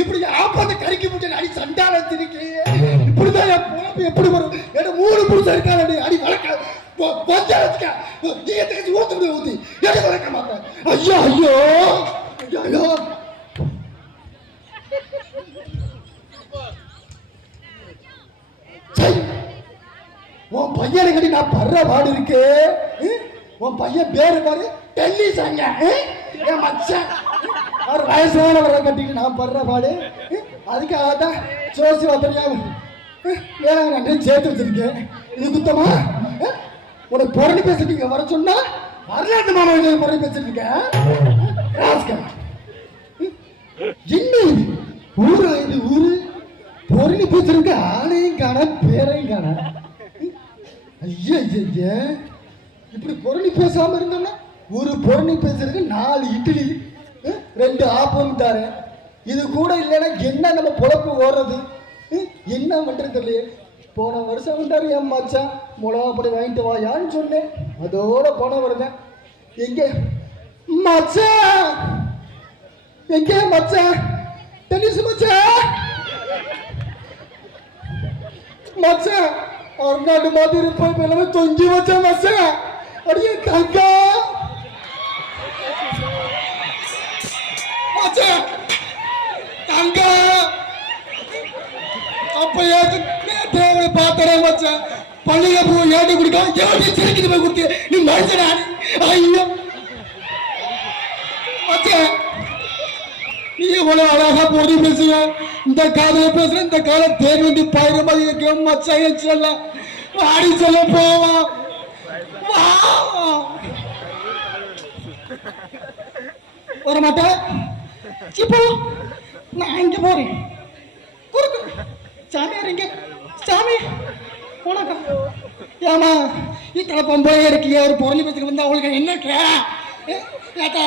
இப்படி ஆப்பாந்து கறிக்கு முட்டை அடி சண்டால திரிக்கையே இப்படிதான் என் பொழப்பு எப்படி வரும்? என்ன 3 புருஷன் இருக்காங்க அடி வளர்க்க கொஞ்சம் வச்சுக்க நீ எத்தனை ஊத்து ஊத்தி எடை வளர்க்க மாட்டேன். ஐயோ ஐயோ ஐயோ உன் பையனை கட்டி நான் படுற பாடு இருக்கு. உன் பையன் பேரு பாரு டெல்லி சாங்க என் மச்சான் அவர் வயசானவரை கட்டிட்டு நான் படுற பாடு. அதுக்காக தான் சோசி வத்தனையா வேளாண் நன்றி சேர்த்து வச்சிருக்கேன். இது குத்தமா? உனக்கு புறணி பேசிட்டு வர சொன்னா வரலாற்று மாணவர்கள் புறணி பேசிட்டு இருக்கேன். இன்னும் ஊரா இது ஊரு பொருளி பேசுறதுக்கு ஆளையும் காண பேரையும் காண. ஐயா ஐயா இப்படி பொருளி பேசாம இருந்தோம்னா ஒரு பொருளி பேசுறதுக்கு 4 இட்லி 2 ஆப்பம் தரேன். இது கூட இல்லைன்னா என்ன நம்ம பொழப்பு ஓடுறது? என்ன பண்றது தெரியலையே. போன வருஷம் வந்தாரு என் மச்சான் மிளகா பொடி வாங்கிட்டு வாயான்னு சொன்னேன். அதோட போன வருதேன். எங்க மச்சான் எங்க மச்சான் டென்னிஸ் மச்சான் மச்சான் அருணாடு மாதிரி இருப்போம் எல்லாமே தொங்கி வச்சேன் மச்சான். அடியே தங்கா மச்சான் தங்கா அப்ப ஏற்று பார்த்தேன் மச்சான். பள்ளியில போய் ஏட்டு குடிக்க ஏட்டி சிரிக்கிட்டு போய் கொடுத்து நீ மனுஷனா? ஐயோ மச்சான் நீ இவ்வளவு அழகா பொருள் பேசுவ. இந்த காலையில பேசுற இந்த காலை தேடி வந்து பயிர மாதிரி இருக்க மச்சான் சொல்ல வாடி சொல்ல போவான். வர மாட்டேன் இப்போ நான் இங்க போறேன். சாமியார் இங்க சாமி உனக்கா ஏமா இத்தனை பொம்பளை இருக்கிய ஒரு பொருள் பேசுக்கு வந்து அவங்களுக்கு என்ன கேட்டா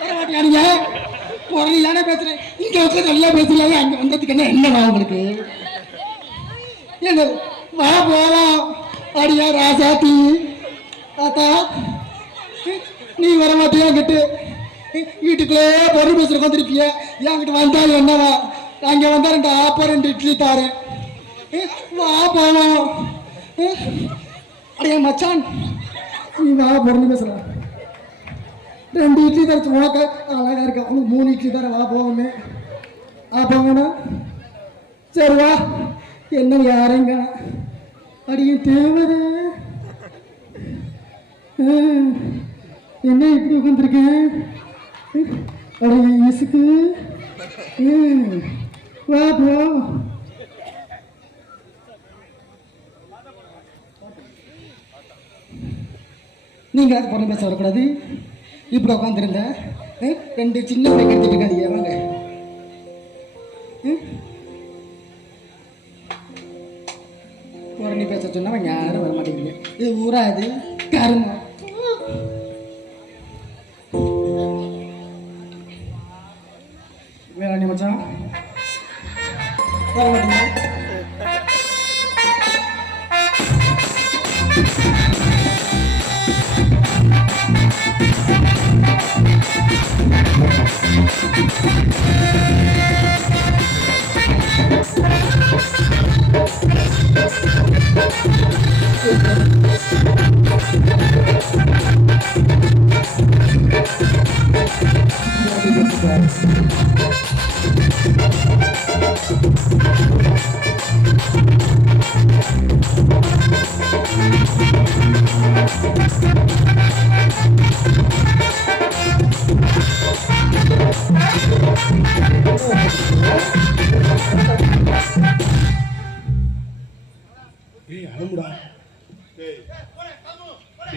வர மாட்டியா? நீங்க பொருள் தானே பேசுறேன். இங்க வச்சு நல்லா பேசுறாங்க. அங்க வந்ததுக்கு என்னவா உங்களுக்கு? என்ன வா போலாம் அடியா ராசாத்தி ஆத்தா நீ வர மாட்டியா? கிட்டு வீட்டுக்குள்ளே பொருள் பேசுற வந்துருப்பிய. என்கிட்ட வந்தாலும் என்னவா? அங்க வந்தா 2 ஆப்பம் 2 இட்லி தாரேன். வா போவோம். அடையா மச்சான் நீ வா பொருள் பேசுற 2 இட்லி தரச்சு உனக்கு அழகா இருக்க. உனக்கு 3 இட்லி தர வா போவோமே. போங்கண்ணா சரி வா. என்ன யாருங்க அடிய தேவர என்ன இப்படி உட்காந்துருக்கேன்? அடைய இசுக்கு வா போ. நீங்க அது பொண்ணு பேச வரக்கூடாது. இப்படி உட்காந்துருந்த 2 சின்ன பிள்ளை எடுத்துட்டு இருக்காதீங்க. வாங்க பொண்ணு பேச சொன்னா யாரும் வர மாட்டேங்கிறீங்க. இது ஊரா இது கருமா வேளாண் மச்சான் வர மாட்டீங்க.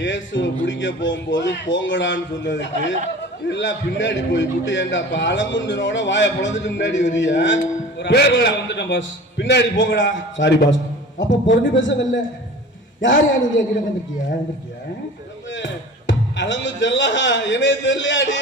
இயேசுவை பிடிக்க போகும்போது போங்கடான்னு சொன்னதுக்கு எல்லாம் பின்னாடி போய் விட்டு ஏண்டா அலமுன்னோட வாயை பிளந்துட்டு முன்னாடி வரிய பின்னாடி போங்கடா. Sorry boss. அப்ப பொருளி பேசவில்லை. யார் யார் கிட்ட வந்திருக்கியா? அலமு செல்லாம் என்னைய தெரியலையாடி?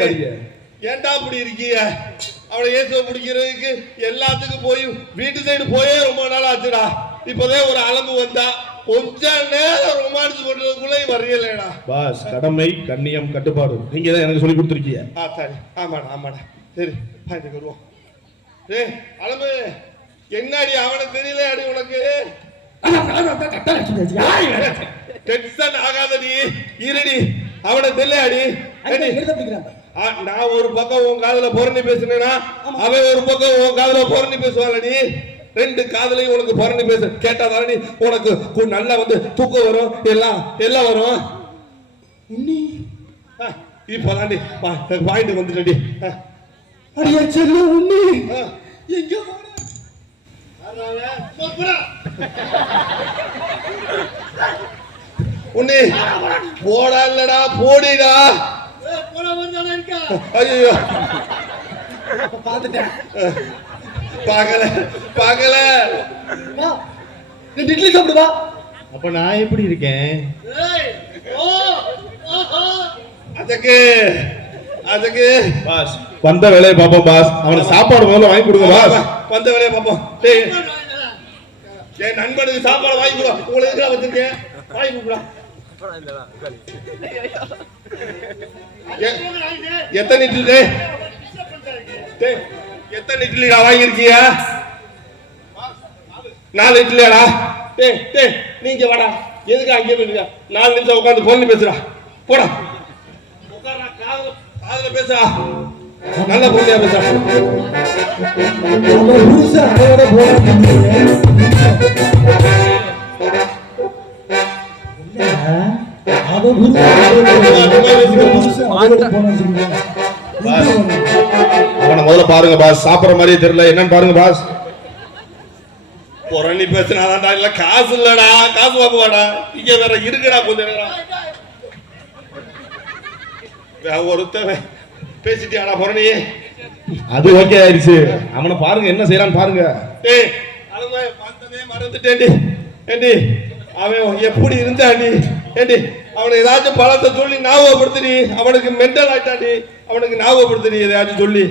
இருக்காதீங்க. ஏன்டா அப்படி இருக்கீங்க? அவளை இயேசுவை பிடிக்கிறதுக்கு எல்லாத்துக்கும் போய் வீட்டு சைடு போயே ரொம்ப நாள் ஆச்சுடா. இப்போதான் ஒரு அலம்பு வந்தா கொஞ்ச நேரம் ரொமான்ஸ் பண்றதுக்குள்ள வரையலடா. பாஸ், கடமை கண்ணியம் கட்டுப்பாடு நீங்க தான் எனக்கு சொல்லி கொடுத்துருக்கீங்க. சரி, ஆமாடா சரி பாயிண்ட் வருவோம். ஏய் அலம்பு, என்னடி அவனை தெரியல அடி உனக்கு? டென்ஷன் ஆகாதடி, இருடி. அவனை தெரியலையாடி? நான் ஒரு பக்கம் உன் காதுல புரணி பேசுனேன்னா அவன் ஒரு பக்கம் உன் காதுல புரணி பேசுவாளடி. ரெண்டு காதுலையும் உனக்கு புரணி பேச கேட்டா தானடி உனக்கு நல்லா வந்து தூக்கம் வரும், எல்லாம் வரும். இப்பதாண்டி பாயிண்ட் வந்துட்டடி. அடியா செல்ல உண்ணி எங்க உன்னி போடா இல்லடா போடிடா. ஐயோ பாத்துட்டேன், பாக்கல. ரெண்டு இட்லி சாப்பிடுவா. அப்ப நான் எப்படி இருக்கேன்? அதுக்கு பாஸ், வந்த வேலையை பாப்போம் பாஸ். அவனுக்கு சாப்பாடு முதல்ல வாங்கி கொடுங்க பாஸ். வந்த வேலையை பாப்போம். என் நண்பனுக்கு சாப்பாடு வாங்கி கொடு. உங்களுக்கு வச்சிருக்கேன், வாங்கி கொடுக்கலாம். எத்தனை இட்லி? எத்தனை இட்லிடா வாங்கிருக்கீங்க? 4 இட்லியாடா? நீங்க வாடா. எதுக்கு அங்கே போயிருக்க? 4 நிமிஷம் உட்காந்து போன் பேசுறா. போடா காதுல பேசுறா. நல்ல பொண்ணியா பேசுறா. அவனை முதல்ல பாருங்க பாஸ். சாப்பிடுற மாதிரியே தெரியல, என்னன்னு பாருங்க பாஸ். புரணி பேசினாதான்டா. இல்ல காசு இல்லடா, காசு வாங்குவாடா. இங்க வேற இருக்குடா கொஞ்ச நேரம். ஒருத்தன் பேசிட்டியாடா புரணி? அது ஓகே ஆயிடுச்சு. அவனை பாருங்க என்ன செய்யறான்னு பாருங்க. மறந்துட்டேன்டி. ஏண்டி அவன் எப்படி இருந்தாண்டி? ஏண்டி அவனை ஏதாச்சும் பழத்தை சொல்லி ஞாபகப்படுத்தி. அவனுக்கு மென்டல் ஆயிட்டாண்டி. அவனுக்கு ஞாபகப்படுத்தி ஏதாச்சும் சொல்லி.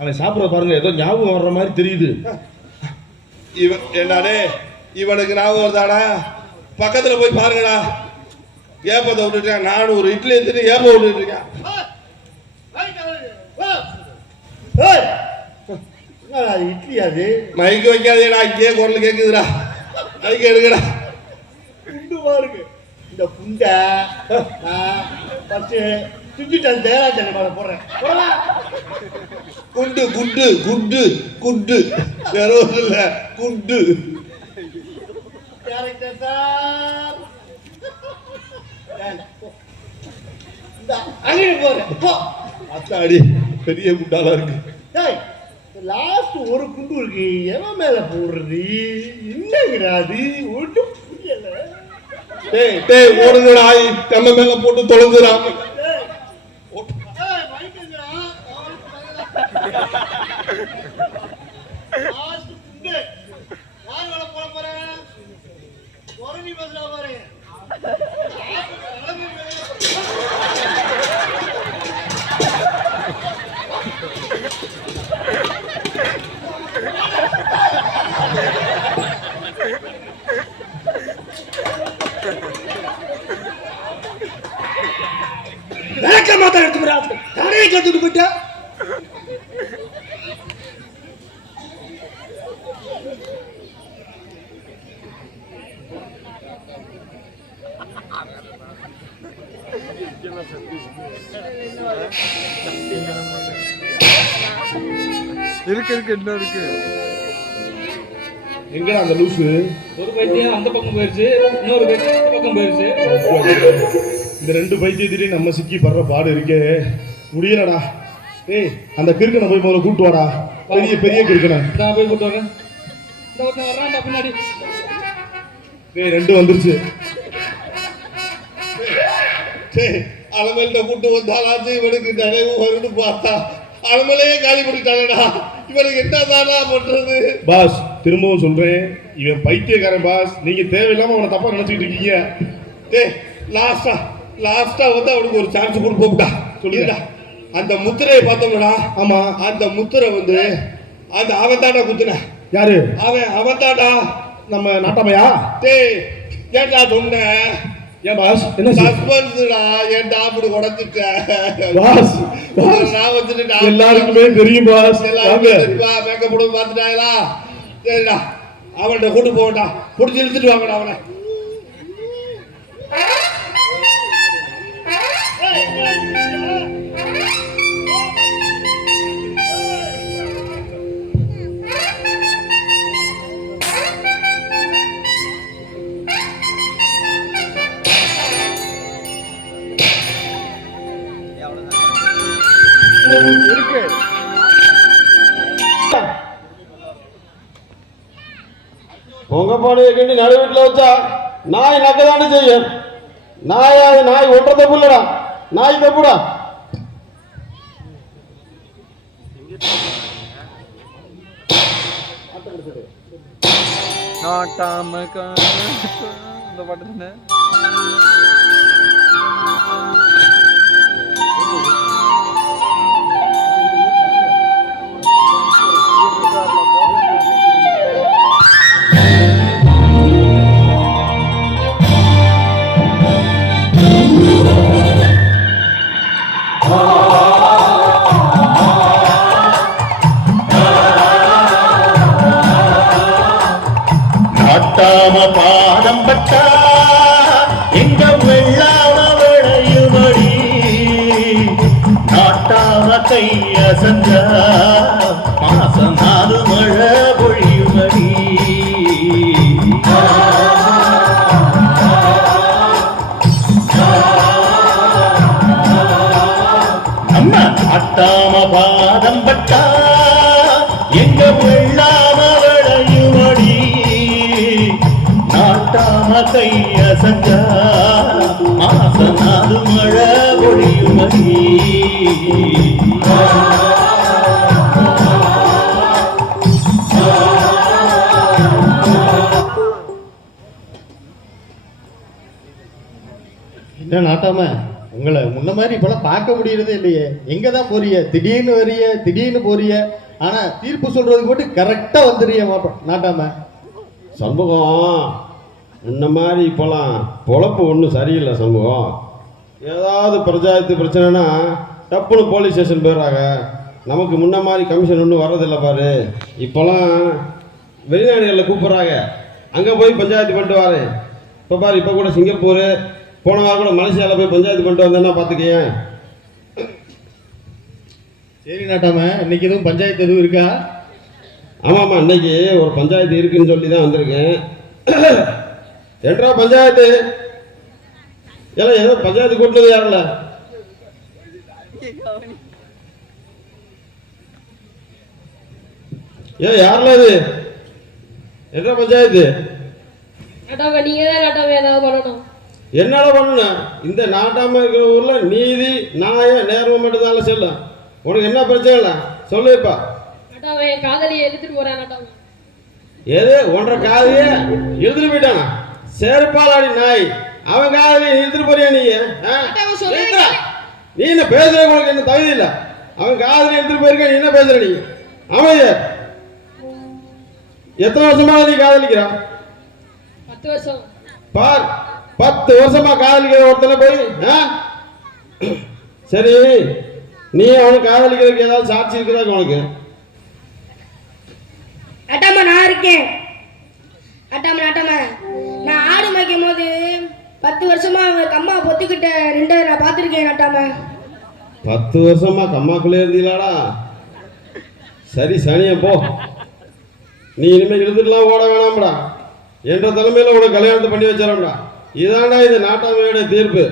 அவன் சாப்பிட பாருங்க, ஏதோ ஞாபகம் வர்ற மாதிரி தெரியுது. இவன் என்னடே இவனுக்கு ஞாபகம் வருதாடா? பக்கத்துல போய் பாருங்கடா. ஏப்பத்தை விட்டுட்டேன். 400 இட்லி எடுத்துட்டு ஏப்ப விட்டுட்டு இருக்கேன். இட்லி அது மைக்கு வைக்காதேடா, இங்கே குரல் கேக்குதுடா. மைக்கு எடுக்கடா. குண்டு பாருங்க. இந்த புண்டை சுத்திட்டு ஜெயராஜன் மேல போடுறேன். குண்டு குண்டு குண்டு குண்டு வேற ஒன்றும் இல்ல, குண்டு. அத்தாடி பெரிய குண்டாலா இருக்கு. லாஸ்ட் ஒரு குண்டு இருக்கு, எவன் மேல போடுறது? என்னங்கிறாது ஒன்றும் புரியல. ஓடுங்கடா, நம்ம மேல போட்டு தொலைஞ்சுறாங்க. மாத்த எடுத்துக்கிறான். தடையை கத்துட்டு போயிட்டா. இருக்கு என்ன இருக்கு? எங்கடா அந்த லூசு? ஒரு பைத்தியம் அந்த பக்கம் போயிருச்சு, இன்னொரு பைத்தியம் இந்த பக்கம் போயிருச்சு. இந்த 2 பைத்தியத்திலையும் நம்ம சிக்கி படுற பாடு இருக்கே, முடியலடா. ஏய், அந்த கிறுக்கனை போய் முதல்ல கூட்டு வாடா. பெரிய பெரிய கிறுக்கனை நான் போய் கூட்டு வரேன். இந்த ஒருத்தன் வர்றான்டா பின்னாடி. ஏய், 2 வந்துருச்சு. அலமேல்கிட்ட கூட்டு வந்தாலாச்சு இவனுக்கு நினைவு வரும்னு பார்த்தா அலமேலையே காலி பண்ணிட்டானடா. இவனுக்கு என்னதானா பண்றது? பாஸ், திரும்பவும் சொல்றேன், இவன் பைத்தியக்காரன் பாஸ். நீங்க தேவையில்லாம அவனை தப்பா நினைச்சிட்டு இருக்கீங்க. லாஸ்டா வந்து அவனுக்கு ஒரு சான்ஸ் கொடுப்போம்டா. சொல்லுடா. அந்த முத்திரையை பார்த்தோம்டா. ஆமா. அந்த முத்திரை வந்து அந்த அவன் தாண்டா குத்துன. யாரு? அவன் தாண்டா நம்ம நாட்டாமையா? டேய் ஏன்டா சொன்ன? ஏன் பாஸ் என்ன சஸ்பென்ஸ்டா, ஏன்டா அப்படி உடைச்சிட்ட? பாஸ் நான் வந்துட்டா. எல்லாருக்குமே தெரியும் பாஸ். எல்லாருமே தெரியுமா? மேக்கப் போட்டு பார்த்துட்டாங்களா? சரிடா, அவன்கிட்ட கூட்டு போகண்டா. பிடிச்சி இழுத்துட்டு வாங்கடா அவனை. பொங்க பானையை கண்டி நடு வீட்டில் வச்சா நாய் நக்கதானே செய்யும். நாய் ஒன்ற தப்பு இல்லடா, நாய் தப்புடா. நாட்டாம இந்த பாட்டு தானே. நாட்டாம பாதம் பட்டா எங்க வெள்ளாம விளையுமடி, நாட்டாம கைய செஞ்சா மாசம் 4 மழை பொழியுமடி. நம்ம நாட்டாம பாதம் பட்டா எங்க வெள்ளாம விளையுமடி, நாட்டாம கைய செஞ்சா மாசம் 4 மழை பொழியுமடி. என்ன நாட்டாம, உங்களை முன்ன மாதிரி இப்பெல்லாம் பார்க்க முடியறதே இல்லையே. எங்க தான் போறிய? திடீர்னு வரிய, திடீர்னு போறிய. ஆனா தீர்ப்பு சொல்றது போட்டு கரெக்டா வந்துடுறிய நாட்டாம. சமூகம் இந்த மாதிரி இப்போலாம் பொழப்பு ஒன்றும் சரியில்லை. சமூகம் ஏதாவது பஞ்சாயத்து பிரச்சனைனா டப்புன்னு போலீஸ் ஸ்டேஷன் போயிடுறாங்க. நமக்கு முன்ன மாதிரி கமிஷன் ஒன்றும் வர்றதில்லை பாரு. இப்போலாம் வெளிநாடுகளில் கூப்பிட்றாங்க, அங்கே போய் பஞ்சாயத்து பண்ணிட்டு வாரு. இப்போ பாரு, இப்போ கூட சிங்கப்பூர், போன வாரம் கூட மலேசியாவில் போய் பஞ்சாயத்து பண்ணிட்டு வந்தேன்னா பார்த்துக்கேன். சரி நாட்டாம, இன்னைக்கு எதுவும் பஞ்சாயத்து எதுவும் இருக்கா? ஆமாம்மா, இன்னைக்கு ஒரு பஞ்சாயத்து இருக்குன்னு சொல்லி தான் வந்திருக்கேன். என்றா பஞ்சாயத்து எல்லாம் ஏதோ பஞ்சாயத்து கூட்டினது யாருல? யாருல இது? என்றா பஞ்சாயத்து? நீங்க தான் நாட்டாம ஏதாவது பண்ணணும். என்னடா பண்ணணும்? இந்த நாட்டாம இருக்கிற ஊர்ல நீதி நியாயம் நேர்மம் மட்டும்தான் செல்லும். உனக்கு என்ன பிரச்சனை இல்லை சொல்லுப்பா. நாட்டாம என் காதலியை எடுத்துட்டு போறேன் நாட்டாம. எது ஒன்றரை காதலிய எழுதிட்டு போயிட்டானா? செருப்பாலாடி நாய், அவன் காதலியை இழுத்துட்டு போறியா நீ? நீ என்ன பேசுற? உனக்கு என்ன தகுதி இல்லை? அவன் காதலியை எடுத்துட்டு போயிருக்க, நீ என்ன பேசுற? நீ அமைதிய. எத்தனை வருஷமா நீ காதலிக்கிறா? 10 வருஷம். பார், 10 வருஷமா காதலிக்கிற ஒருத்தனை போய் சரி, நீ அவனுக்கு காதலிக்கிறதுக்கு ஏதாவது சாட்சி இருக்குதா உனக்கு? நாட்டாம நான் இருக்கேன். நாட்டாம நான் ஆடு மேய்க்கும் போது 10 வருஷமா அவங்க அம்மா பொத்துக்கிட்ட நின்றதை நான் பார்த்துருக்கேன். நாட்டாம 10 வருஷமா கம்மாக்குள்ளே இருந்தீங்களாடா? சரி, சனிய போ. நீ இனிமேல் இழுத்துட்டுலாம் ஓட வேணாம்டா. என்ற தலைமையில உனக்கு கல்யாணத்தை பண்ணி வச்சிடறா. இதாண்டா இது நாட்டாமையோட தீர்ப்பு.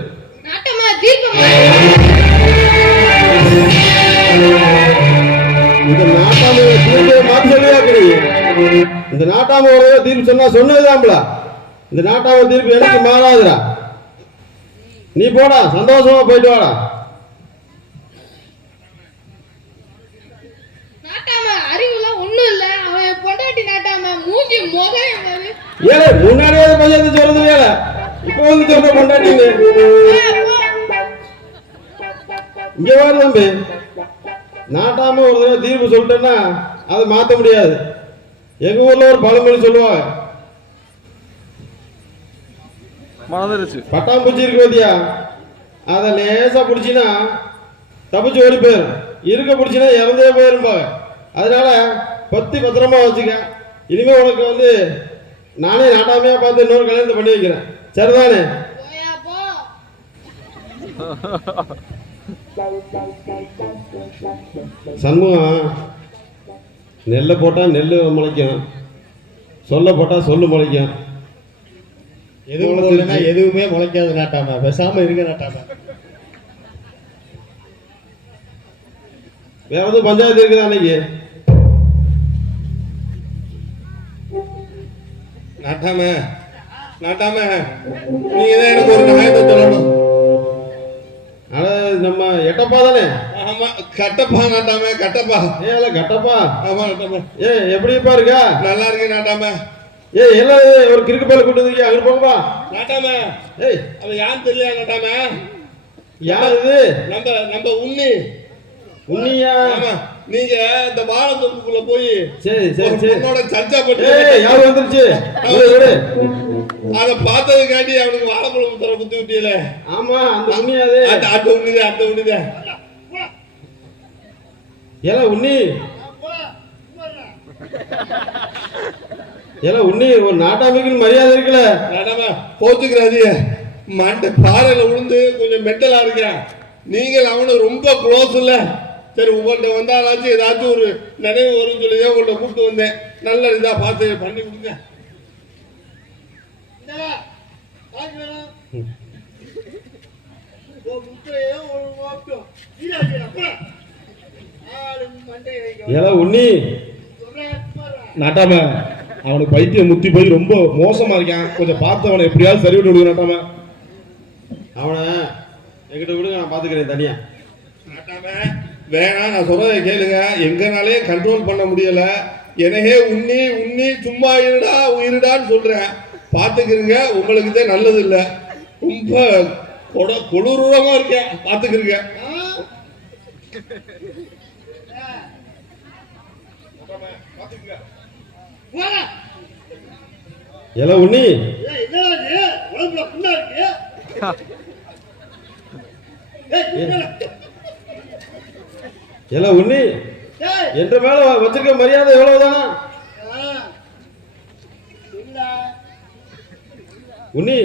இந்த நாட்டாமையோட தீர்ப்பை மாற்றி சொல்லியாக்கி. இந்த நாட்டாமையோட தீர்ப்பு சொன்னதுதான்ல. இந்த நாட்டாமை தீர்ப்பு எனக்கு மாறாதுடா. நீ போடா, சந்தோஷமா போயிட்டு வாடா. ஏழை முன்னாடியே பஞ்சாயத்து சொல்றது வேலை, இப்ப வந்து சொல்ற கொண்டாட்டிங்க. இங்க வாரு தம்பி, நாட்டாம ஒரு தடவை தீர்ப்பு சொல்லிட்டேன்னா அதை மாத்த முடியாது. எங்க ஊர்ல ஒரு பழமொழி சொல்லுவாங்க, மறந்துருச்சு. பட்டாம்பூச்சி இருக்கு பாத்தியா, அதை லேசா பிடிச்சின்னா தப்பிச்சு ஓடி போயிடும், இருக்க பிடிச்சினா இறந்தே போயிருப்பாங்க. அதனால பத்திரமா வச்சுக்க. இனிமே உனக்கு வந்து நானே நாட்டாமையா பார்த்து இன்னொரு கல்யாணத்தை பண்ணி வைக்கிறேன், சரிதானே? சண்முகம், நெல்லை போட்டா நெல் முளைக்கும், சொல்ல போட்டா சொல்லு முளைக்கும். எதுவுமே முளைக்காது நாட்டாம, பேசாம இருக்க நாட்டாம. வேற எதுவும் பஞ்சாயத்து இருக்குதா அன்னைக்கு? நாட்டாம நாட்டாம நீங்க தான் எனக்கு ஒரு நியாயத்தை சொல்லணும். ஆனா நம்ம எட்டப்பா தானே? ஆமா கட்டப்பா நாட்டாம, கட்டப்பா. ஏல கட்டப்பா. ஆமா நாட்டாம. எப்படிப்பா இருக்கா? நல்லா இருக்கு நாட்டாம. எல்லாம் ஒரு கிறுக்கு பேல கூட்டு வந்து அங்க போங்கப்பா. நாட்டாம அவன் யான்னு தெரியல நாட்டாம. யார் இது? நம்ம உண்ணி. உண்ணியா? ஆமா. நீங்க இந்த வாழைத்தோப்புக்குள்ள போய் சரி சரி சரி உன்னோட சர்ச்சா போட்டு யாரு வந்துருச்சு அதை பார்த்ததுக்காண்டி அவனுக்கு வாழைப்பழம் தர குத்தி விட்டியல. ஆமா அந்த உண்ணியாது. அந்த உண்ணிதான். ஏல உண்ணி, ஏல உண்ணி, ஒரு நாட்டாமைக்கு மரியாதை இருக்குல்ல? நாட்டாம போச்சுக்கிறாது மண்டை பாறையில விழுந்து கொஞ்சம் மென்டலா இருக்கேன். நீங்கள் அவனு ரொம்ப க்ளோஸ் இல்ல. சரி உங்கள்கிட்ட வந்தாலாச்சும் ஏதாச்சும் ஒரு நினைவு வரும்னு சொல்லி தான் உங்கள்கிட்ட கூப்பிட்டு வந்தேன். நல்ல இதா பார்த்து பண்ணி கொடுங்க. ஏல உண்ணி, நாட்டாம அவனுக்கு பைத்தியம் முத்தி போய் ரொம்ப மோசமா இருக்கான், கொஞ்சம் பார்த்து அவனை எப்படியாவது சரி விட்டு விடுங்க நாட்டாம. அவனை என்கிட்ட விடுங்க, நான் பாத்துக்கிறேன் தனியா. நாட்டாம வேணாம், நான் சொல்றதை கேளுங்க. எங்கனாலே கண்ட்ரோல் பண்ண முடியல. எனக்கே உண்ணி சும்மா இருடான்னு சொல்றேன். பாத்துக்கிறீங்க, உங்களுக்கு தான் நல்லது இல்லை. ரொம்ப கொடூரமா இருக்கேன், பாத்துக்கிறீங்க. ஏல உண்ணி, ஏல உண்ணி, என்ற மேல வச்சிருக்க மரியாதை எவ்வளவுதானா? உண்ணி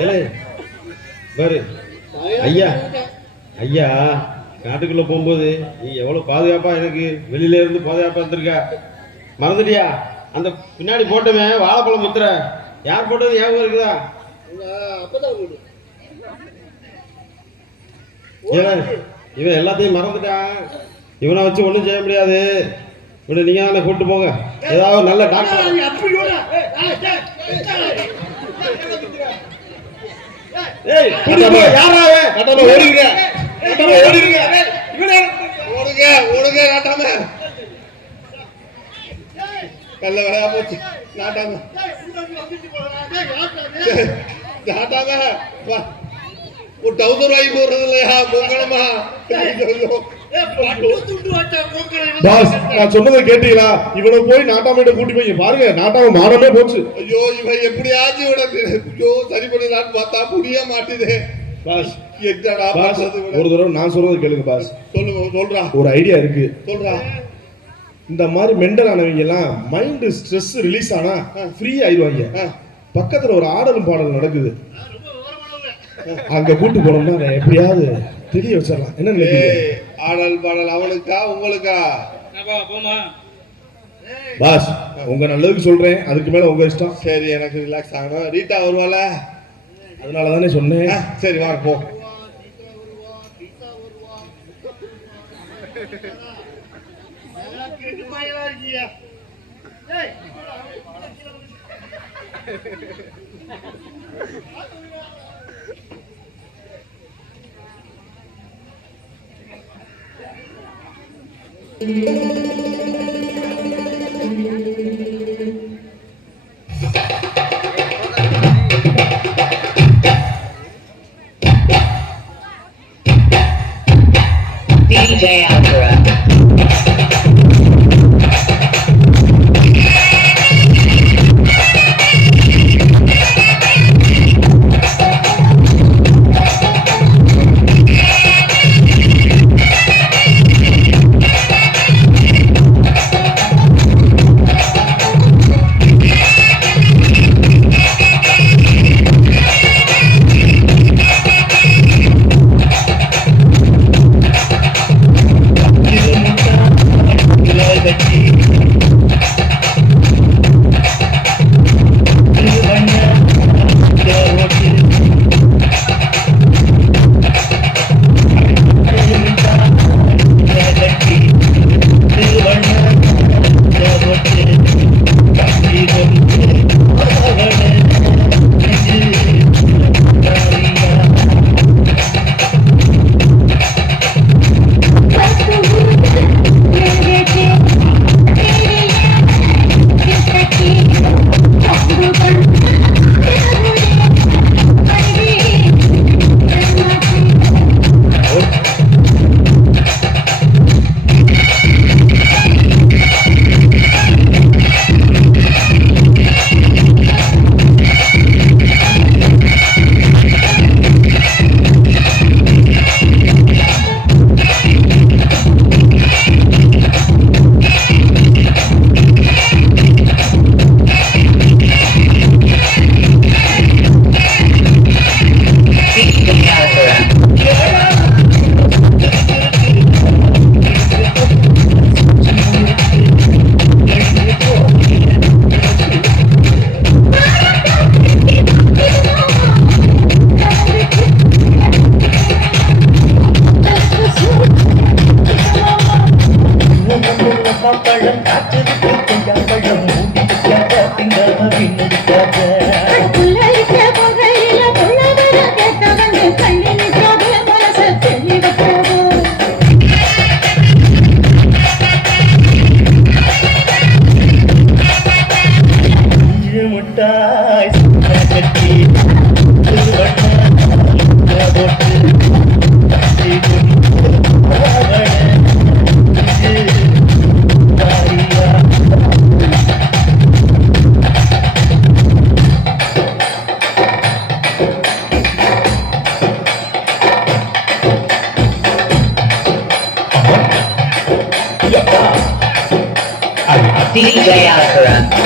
ஏலே பாரு, ஐயா காட்டுக்குள்ள போகும்போது நீ எவ்வளவு பாதுகாப்பா எனக்கு வெளியில இருந்து பாதுகாப்பா இருந்திருக்க, மறந்துட்டியா? அந்த பின்னாடி போட்டவன் வாழைப்பழம் முத்துற யார் போட்டது ஞாபகம் இருக்குதா? இவன் எல்லாத்தையும் மறந்துட்டான். இவனை வச்சு ஒண்ணும் செய்ய முடியாது. இவனை நீங்க தானே கூட்டு போங்க, ஏதாவது நல்ல டாக்டர். ஓடுங்க நாட்டாம. கல்ல வேலையா போச்சு நாட்டாம. ஒரு டவுசர் வாங்கி போடுறது இல்லையா பொங்கலமா? பாஸ், நான் சொன்னதை கேட்டீங்களா? இவனை போய் நாட்டாமையிட்ட கூட்டி போய் பாருங்க, நாட்டாம மாறவே போச்சு. ஐயோ இவன் எப்படியாச்சும் ஐயோ சரி பண்ணிடலான்னு பார்த்தா புரிய மாட்டேது. பாஸ் எங்கடா பாஸ், ஒரு தடவை நான் சொல்றதை கேளுங்க பாஸ். சொல்றா. ஒரு ஐடியா இருக்கு. சொல்றா. இந்த மாதிரி மெண்டல் ஆனவங்க எல்லாம் மைண்ட் ஸ்ட்ரெஸ் ரிலீஸ் ஆனா ஃப்ரீ ஆயிடுவாங்க. பக்கத்துல ஒரு ஆடலும் பாடல் நடக்குது, அங்க கூட்டு போனோம்னா அதை எப்படியாவது தெரிய வச்சிடலாம். என்ன நினைக்கிறீங்க? ஆடல் பாடல் அவனுக்கா உங்களுக்கா? பாஸ் உங்க நல்லதுக்கு சொல்றேன், அதுக்கு மேல உங்க இஷ்டம். சரி எனக்கு ரிலாக்ஸ் ஆகணும். ரீட்டா வருவாள, அதனால தானே சொன்னேன். சரி வா போ. DJ Alpha. DJ Alpha.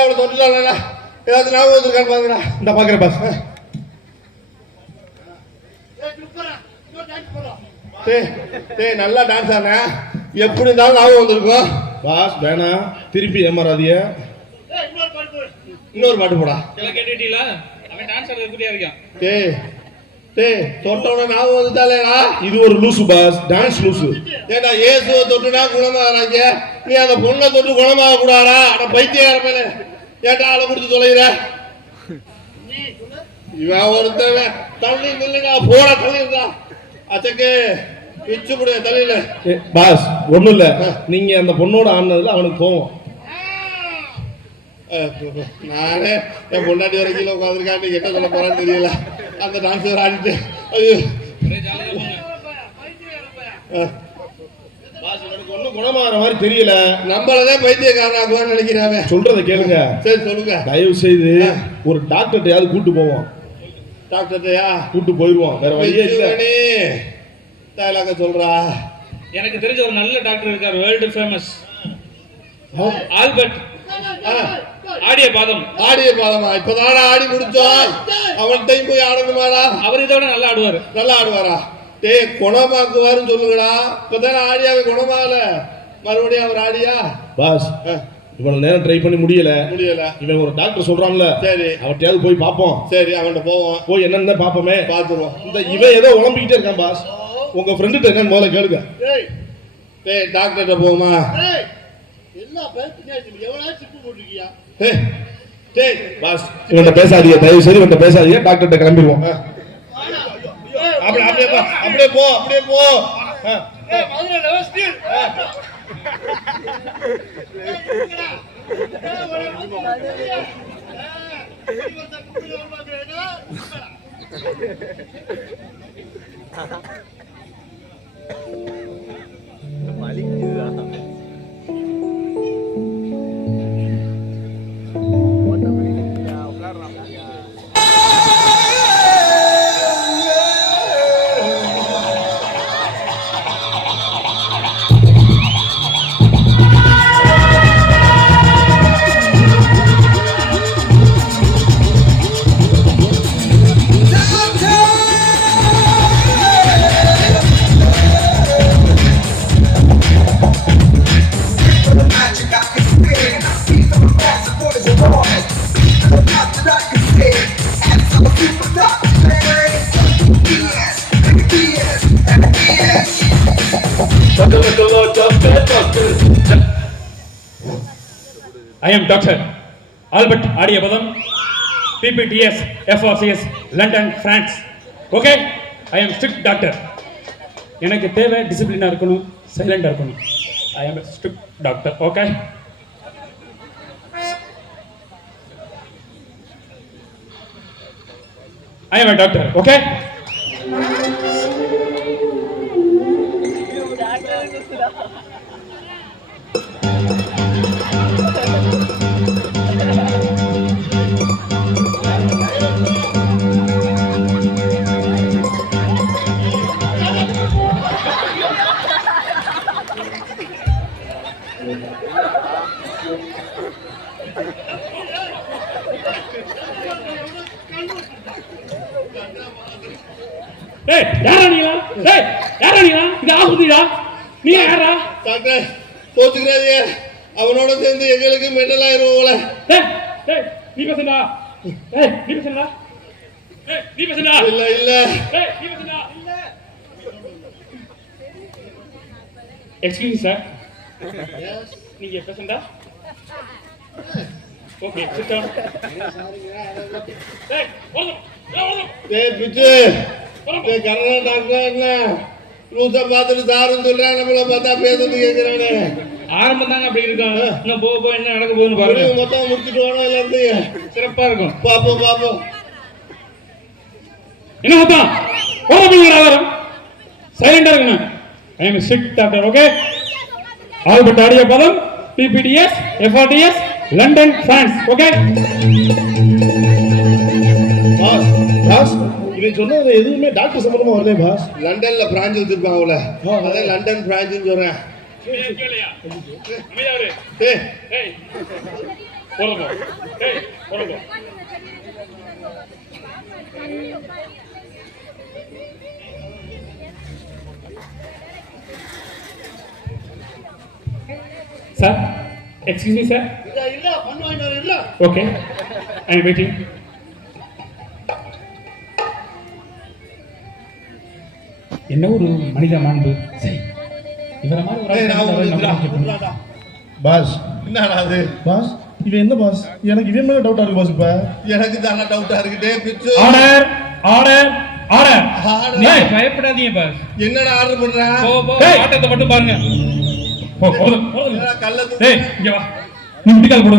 அவளை தொட்டுட்டாங்களா ஏதாவது ஞாபகம் வந்திருக்கான்னு பாக்குறா. இந்த பாக்குறேன் பாஸ். நல்லா டான்ஸ் ஆன எப்படி இருந்தாலும் ஞாபகம் வந்திருக்கும் பாஸ். வேணாம், திருப்பி ஏமாறாதிய. இன்னொரு பாட்டு போடா. கேட்டுட்டீங்களா? அவன் டான்ஸ் ஆடுறது எப்படியா இருக்கான்? டேய் தொட்டவன ஞாபகம் வந்துட்டாலேடா. இது ஒரு லூசு பாஸ், டான்ஸ் லூசு. ஏடா இயேசுவை தொட்டுனா குணமாகறாங்க, நீ அந்த பொண்ணை தொட்டு குணமாக கூடாடா? அட பைத்தியக்கார மேல ஏட்டா ஆளை கொடுத்து தொலைகிற? இவன் ஒருத்தவன் தள்ளி நில்லுடா, போட தள்ளிடுறா. அச்சக்கு பிச்சு புடிய தள்ளியில. பாஸ் ஒண்ணும் இல்ல, நீங்க அந்த பொண்ணோட ஆனதுல அவனுக்கு கோவம். நானே என் பொண்டாட்டி வரைக்கும் உட்காந்துருக்கான், நீ என்ன சொல்ல போறான்னு தெரியல. அந்த டான்ஸ் ஆடிட்டு ஐயோ பாஸ் எனக்கு ஒண்ணும் குணமாகற மாதிரி தெரியல. நம்மளதான் பைத்தியக்காரனாக்குவான்னு நினைக்கிறாங்க. சொல்றத கேளுங்க. சரி சொல்லுங்க. தயவு செய்து ஒரு டாக்டர்கிட்டயாவது கூட்டு போவோம். டாக்டர்யா கூட்டு போயிருவோம், வேற வழியே இல்ல. டயலாக சொல்றா. எனக்கு தெரிஞ்ச ஒரு நல்ல டாக்டர் இருக்கார், வேர்ல்டு ஃபேமஸ் ஆல்பர்ட். ஆடிய பாதம். ஆடிய பாதமா? இப்பதான் ஆடி முடிச்சோம், அவன் டைம் போய் ஆடணுமாடா? அவர் இதோட நல்லா ஆடுவாரு. நல்லா ஆடுவாரா? டேய் குணமாக்குவாருன்னு சொல்லுங்கடா. இப்பதானே ஆடியாவே குணமாகல, மறுபடியும் அவர் ஆடியா? பாஸ் இவ்வளவு நேரம் ட்ரை பண்ணி முடியல. இவன் ஒரு டாக்டர் சொல்றான்ல, சரி அவர்கிட்டயாவது போய் பாப்போம். சரி அவன்கிட்ட போவோம், போய் என்னன்னு பாப்போமே. பாத்துருவோம். இந்த இவன் ஏதோ உழம்பிக்கிட்டே இருக்கான் பாஸ். உங்க ஃப்ரெண்டுகிட்ட என்னன்னு முதல்ல கேளுங்க. டேய் டாக்டர்கிட்ட போமா? டேய் பாஸ் இவன்கிட்ட பேசாதீங்க, தயவு செய்து இவன்கிட்ட பேசாதீங்க. டாக்டர்கிட்ட கிளம்பிடுவோம். அப்படியே போ, அப்படியே போ. I am Dr. Albert Adiyapadam, PPTS, FRCS, London, France. Okay? I am strict doctor. எனக்கு தேவை டிசிப்ளினா இருக்கணும், சைலண்டா இருக்கணும். I am a strict doctor. Okay? I am a doctor. Okay? Hey, யாரா நீங்க? Hey, யாரா நீங்க? இது ஆகுதுடா. நீ யாரா? டாக்டர் போச்சுக்கிறாதே, அவனோட சேர்ந்து எங்களுக்கு மெண்டல் ஆயிரும் போல. Hey, hey, நீ பேசுடா. Hey, நீ பேசுடா. Hey, நீ பேசுடா. இல்ல இல்ல. Hey, நீ பேசுடா. இல்ல. Excuse me, sir. Yes. நீங்க பேசுடா. Okay, sit down. Hey, hold on. டேய் பிச்சு, டேய் கரெக்டா டாக்டர் என்ன லூசா பார்த்துட்டு சாருன்னு சொல்றான், நம்மள பார்த்தா பேசுறது கேட்கிறானே. ஆரம்பம் தாங்க அப்படி இருக்கும், இன்னும் போக போக என்ன நடக்க போகுதுன்னு பாருங்க. மொத்தம் முடிச்சுட்டு வேணும் எல்லாத்தையும், சிறப்பா இருக்கும். பாப்போம் பாப்போம். என்ன மொத்தம் போறீங்க ஆதாரம் சைலண்டா இருக்கணும். I am strict doctor. Okay? Albert Adiyapatham, PPTS, FRTS, London, France. Okay? Boss boss இவன் சொன்னது எதுவுமே டாக்டர் சம்பந்தமா வரல பாஸ். லண்டன்ல பிரான்ச் வச்சிருப்பாங்கல, அதான் லண்டன் பிரான்ச்னு சொல்றேன். கேளையா அமையாரு. டேய் டேய் போறோம். டேய் போறோம். Sir, excuse me, sir. இல்ல பண்ணுவாங்க இல்ல. Okay, I am waiting. என்ன ஒரு மனித மாண்பு. சரி, இவரை மாதிரி ஒரு ஆள் நான் நம்ம வந்துடுறா. கேட்கணும். பாஸ் என்னடா அது பாஸ் இவன் என்ன பாஸ் எனக்கு இவன் மேல டவுட்டா இருக்கு பாஸ் இப்ப எனக்கு தானே டவுட்டா இருக்குதே பிச்சு. Order order order. Order. பயப்படாதீங்க பாஸ். என்னடா ஆர்டர் பண்ற? ஆட்டத்தை மட்டும் பாருங்க. என்னடா கல்ல டேய் இங்க வா. நீ முட்டிக்கால் போடு,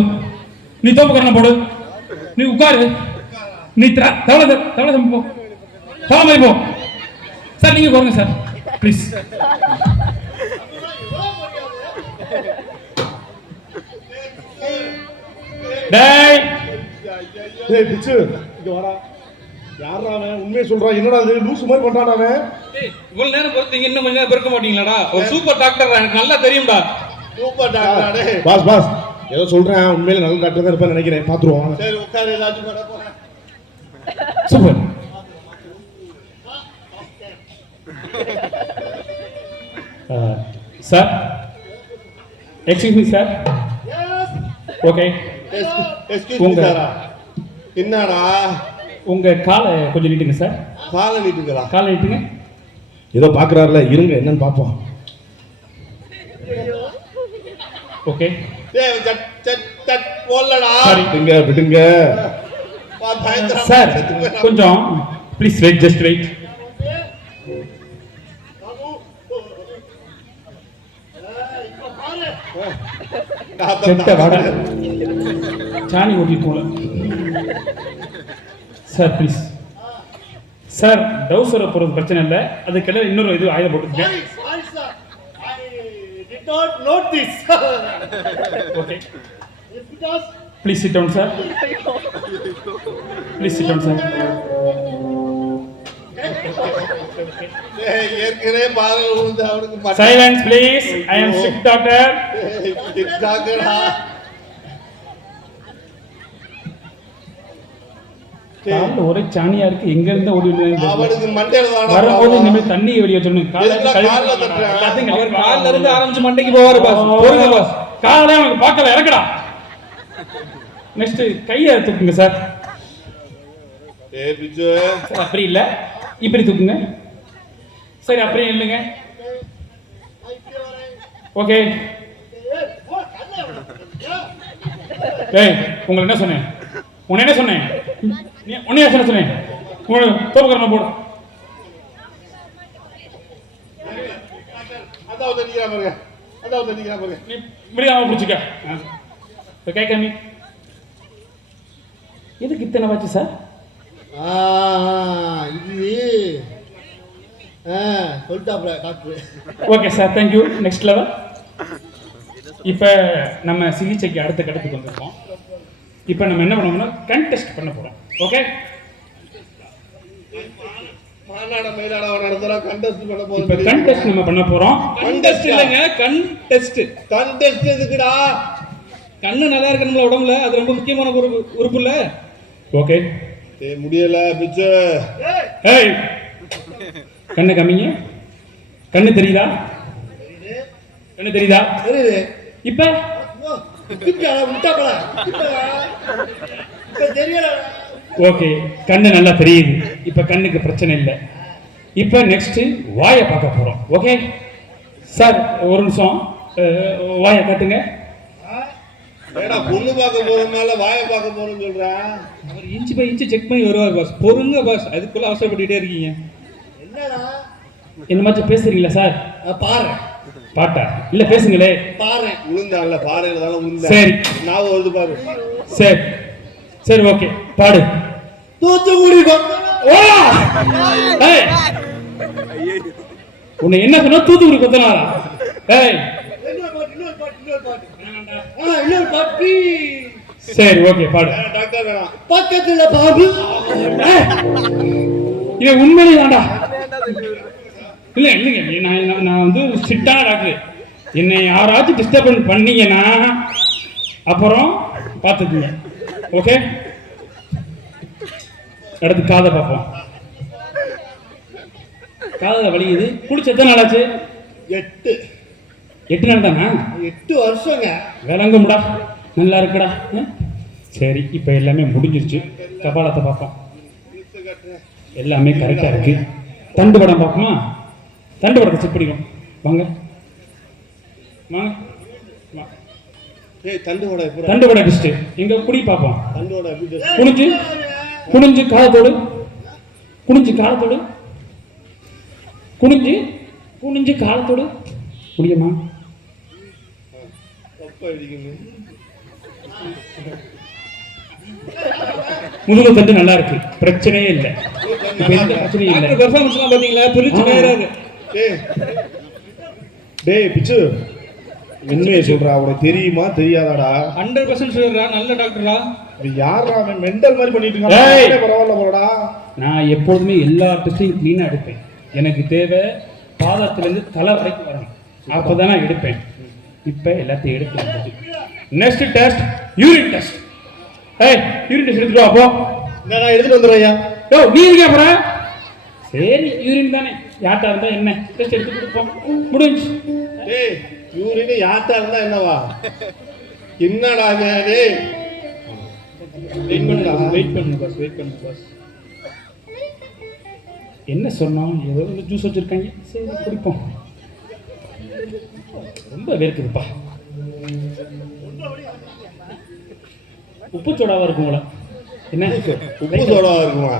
நீ தோப்புக்கரணை போடு, நீ உட்காரு, நீ தவளை போ, தவளை மாதிரி போ. சார் நீங்க போங்க சார் ப்ளீஸ். டேய் டேய் பிச்சு இங்க வாடா. யாரா அவன் உண்மையை சொல்றான்? என்னடா அது லூசு மாதிரி பண்றான் அவன். இவ்வளவு நேரம் பொறுத்தீங்க, இன்னும் கொஞ்ச நேரம் பொறுக்க மாட்டீங்களாடா? ஒரு சூப்பர் டாக்டர் எனக்கு நல்லா தெரியும்டா. Super doctor. பாஸ் பாஸ் ஏதோ சொல்றேன், உண்மையில நல்ல டாக்டர் தான் இருப்பேன்னு நினைக்கிறேன். பாத்துருவோம். சரி உட்காரு, ஏதாச்சும் பண்ண போறேன். Super. Sir excuse me sir. Okay excuse me சாரா? என்னடா உங்க காலை கொஞ்சம் நீட்டுங்க சார். காலை நீட்டுங்களா? காலை நீட்டுங்க. ஏதோ பாக்குறாருல, இருங்க என்னன்னு பாப்போம். ஓகே டேய் சட் சட் சட் போலடா. சாரி விடுங்க விடுங்க. பயங்கரமா சார் கொஞ்சம் ப்ளீஸ் வெயிட், ஜஸ்ட் வெயிட். செத்த வாடா சாணி ஓட்டிட்டு போல. சார் ப்ளீஸ் சார், டவுசரை போகிறது பிரச்சனை இல்லை, அதுக்கெல்லாம் இன்னொரு இது ஆயுதம் போட்டுருக்கேன். Okay please sit down sir. Please sit down sir. டேய் ஏற்கனவே பாதல் விழுந்து அவனுக்கு silence please. I am strict doctor. டாக்டரா? காலில் ஒரே சாணியா இருக்கு, எங்க இருந்தா ஓடி அவனுக்கு மண்டையில தான் வரும்போது இனிமேல் தண்ணி வெளியே சொல்லணும். அவர் கால்ல இருந்து ஆரம்பிச்சு மண்டைக்கு போவாரு பாஸ். பொறுங்க பாஸ். காலை அவனுக்கு பார்க்கல, இறக்கடா. நெக்ஸ்ட் கையை தூக்குங்க சார். ஏய் பிச்சு சார் அப்படி இல்லை, இப்படி தூக்குங்க. சரி அப்படியே இல்லைங்க. ஓகே. ஏய் உங்களை என்ன சொன்னேன்? உன்னை என்ன சொன்னேன்? உன்னையா சொன்னேன்? தோப்புக்கரணை போடு. அதான் தண்ணிக்கிறா பாருங்க, அதான் தண்ணிக்கிறா பாருங்க. நீ முடியாம பிடிச்சிக்க. கேட்காமி எதுக்கு இத்தனை வாச்சு சார்? இது சொல்லிட்டாப்ல doctor. Okay sir, thank you. Next level. இப்போ நம்ம சிகிச்சைக்கு அடுத்த கட்டத்துக்கு வந்திருக்கோம். இப்போ நம்ம என்ன பண்ணோம்னா கண் டெஸ்ட் பண்ண போகிறோம். ஓகே, மாநாட மயிலாட நடந்தா கண்டெஸ்ட் பண்ண இப்போ போறோம். கண் டெஸ்ட் நம்ம பண்ண போகிறோம். கண் டெஸ்ட் இல்லைங்க, கண் டெஸ்ட். கண்டெஸ்ட் எதுக்குடா? கண்ணு நல்லா இருக்கணும்ல உடம்புல, அது ரொம்ப முக்கியமான உறுப்பு இல்ல. ஓகே. ஏய் முடியல பிச்சு. ஏய் கண்ணை காமிங்க. கண்ணு தெரியுதா? கண்ணு தெரியுதா? தெரியுது. இப்போ தெரியல. ஓகே, கண்ணு நல்லா தெரியுது. இப்போ கண்ணுக்கு பிரச்சனை இல்லை. இப்போ நெக்ஸ்ட் வாயை பார்க்க போகிறோம். ஓகே சார், ஒரு நிமிஷம் வாயை காட்டுங்க. ஏடா பொண்ணு பார்க்க போறதுனால வாயை பார்க்க போறேன்னு சொல்றேன். அவர் இன்ச்சு பை இன்ச்சு செக் பண்ணி வருவார் பாஸ். பொறுங்க பாஸ், அதுக்குள்ள அவசரப்பட்டுட்டே இருக்கீங்க. என்னடா என்ன மாதிரி பேசுறீங்களா சார்? பாரு பாட்டா இல்லை, பேசுங்களே. பாரு உளுந்தான்ல பாறையில தானே உளுந்தா. சரி நான் வருது பாரு. சரி சரி ஓகே, பாடு. தூத்துக்குடி ஏய் உன்னை என்ன சொன்னா? தூத்துக்குடி கொத்தனாரா? ஏய் இன்னொரு பாட்டு. சரி ஓகே, பாடு. டாக்டர் வேணாம். பக்கத்துல பாபு. இது உண்மையிலே வேண்டா. இல்ல இல்லைங்க, நான் வந்து ஸ்ட்ரிக்டான டாக்டர். என்னை யாராச்சும் டிஸ்டர்பன்ஸ் பண்ணீங்கன்னா அப்புறம் பார்த்துக்குங்க. ஓகே, அடுத்து காதை பார்ப்போம். காதில் வலிக்குது. குடிச்சு எத்தனை நாள் ஆச்சு? 8 நாள் தானா? 8 வருஷங்க. விளங்கும்டா, நல்லா இருக்குடா. சரி, இப்போ எல்லாமே முடிஞ்சிருச்சு. கபாலத்தை பார்ப்போம், எல்லாமே கரெக்டாக இருக்கு. தண்டு படம் பார்ப்போமா? தண்டு வடத்தை செக் பண்ணிக்கணும். வாங்க வாங்க வா. ஏய் தண்டு வடை எப்படா? தண்டு வடை டிஸ்ட் எங்க குடி பார்ப்போம். தண்டு வடை எப்படி டேஸ்ட்? குனிஞ்சு குனிஞ்சு காலத்தோடு குனிஞ்சு காலத்தோடு குனிஞ்சு குனிஞ்சு காலத்தோடு முடியுமா? தப்பா இடிக்குது. முதுகு தண்டு நல்லா இருக்கு, பிரச்சனையே இல்லை, இப்ப எந்த பிரச்சனையும் இல்லை. டாக்டர் பெர்ஃபார்மன்ஸ்லாம் பாத்தீங்களா? பிரிச்சு நேராது. ஏய் டேய் பிச்சு, உண்மையை சொல்றா, உனக்கு தெரியுமா தெரியாதாடா? 100% ஷூர்ரா, நல்ல டாக்டரா. இது யாரா அவன் மெண்டல் மாதிரி பண்ணிட்டு ஏய். இருக்கான்? பரவாயில்ல போறடா. நான் எப்பொழுதுமே எல்லா டெஸ்டையும் க்ளீனாக எடுப்பேன். எனக்கு தேவை பாதத்திலேருந்து தலை வரைக்கும் வரணும், அப்போதான் நான் எடுப்பேன். இப்போ எல்லாத்தையும் எடுத்து நெக்ஸ்ட் டெஸ்ட் யூரின் டெஸ்ட். ஏய் யூரின் டெஸ்ட் எடுத்துட்டு வா போ. நான் எடுத்துட்டு வந்துடுறேன். யோ நீ இருக்கா போற? சரி யூரின் தானே, யார்ட்டா இருந்தா என்ன, டெஸ்ட் எடுத்து கொடுப்போம், முடிஞ்சு. டேய் யூரின் யார்ட்டா இருந்தா என்னவா? என்னடா இது? டேய் வெயிட் பண்ணுடா, வெயிட் பண்ணு பாஸ், வெயிட் பண்ணு பாஸ். என்ன சொன்னோம்? ஏதோ ஒரு ஜூஸ் வச்சிருக்காங்க, சரி குடிப்போம். ரொம்ப வேர்க்குதுப்பா. உப்பு சோடாவா இருக்குங்களா என்ன? உப்பு சோடாவா இருக்குமா?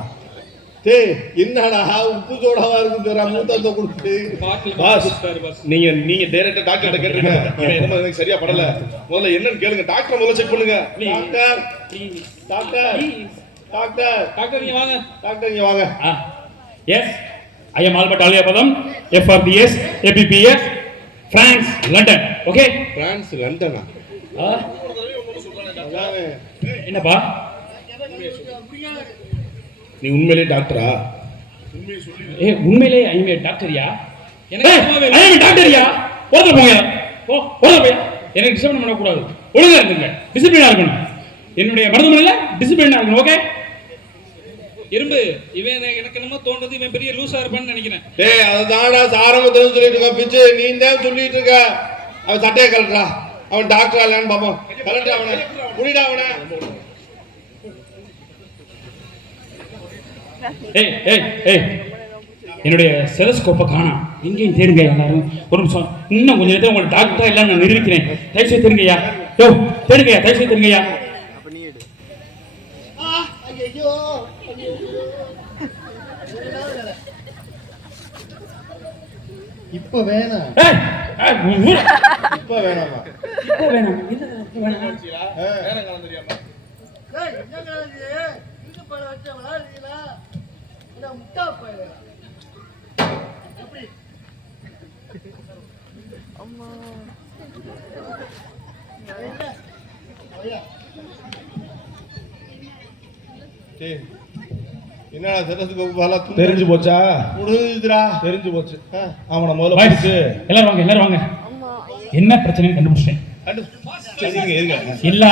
டேய் என்னடா உப்பு சோடாவா இருக்கு சொல்றா, மூத்தத்தை கொடுத்து. பாட்டில் பாஸ் கொடுத்தாரு பாஸ். நீங்க டைரக்டா டாக்டர் கிட்ட கேட்டுருங்க. எனக்கு சரியா படல, முதல்ல என்னன்னு கேளுங்க. டாக்டர் முதல்ல செக் பண்ணுங்க. டாக்டர் டாக்டர் டாக்டர் டாக்டர் நீங்க வாங்க. டாக்டர் இங்க வாங்க. Yes, I am Albert Aaliyapatham, FRBS ABPS France London. Okay, France லண்டனா? அதானே. என்னப்பா நீ உண்மையிலே டாக்டரா? உண்மையிலே ஐமே டாக்டரியா? எனக்கு சும்மாவே இல்ல. ஐமே டாக்டரியா? போறத போங்க, போ போறத போய். எனக்கு டிஸ்டர்ப் பண்ண கூடாது, ஒழுங்கா இருந்துங்க, டிசிப்ளினா இருக்கணும். என்னுடைய மருத்துவமனையில டிசிப்ளினா இருக்கணும். ஓகே இரும்பு இவன் எனக்கு என்னமோ தோன்றது இவன் பெரிய லூசா இருப்பான்னு நினைக்கிறேன். டேய் அதுதான்டா ஆரம்பத்துல சொல்லிட்டு இருக்க பிச்சு, நீ தான் சொல்லிட்டு இருக்க. அவன் சட்டையை கலட்டுறா, அவன் டாக்டர் இல்லையான்னு பாப்போம். கலட்டு அவனை, முடிடா அவனை. ஏய் ஏய் ஏய், என்னுடைய செலஸ்கோப்பை காணோம், எங்கேயும் தேடுங்க எல்லாரும். ஒரு நிமிஷம், இன்னும் கொஞ்சம் நேரத்தில் உங்களை டாக்டரா இல்லைன்னு நான் நிரூபிக்கிறேன். தயவுசெய்து தேடுங்கய்யா. யோ தேடுங்கய்யா, தயவுசெய்து தேடுங்கய்யா. இப்ப வேணாம். ஏய், ஏய், இப்ப வேணாமா? இப்போ வேணாம், இல்ல, இப்போ வேணாம். நேரம் கலந்துறியாமா? டேய் என்னடா செட்டத்துக்கு பாலா தெரிஞ்சு போச்சா? முடிஞ்சுதுடா. தெரிஞ்சு போச்சு. அவனை முதல்ல பாய்ஸ், பிடிச்சு எல்லாரும் வாங்க, எல்லாரும் வாங்க. என்ன பிரச்சனைன்னு கண்டுபிடிச்சேன். சரிங்க இருங்க. எல்லா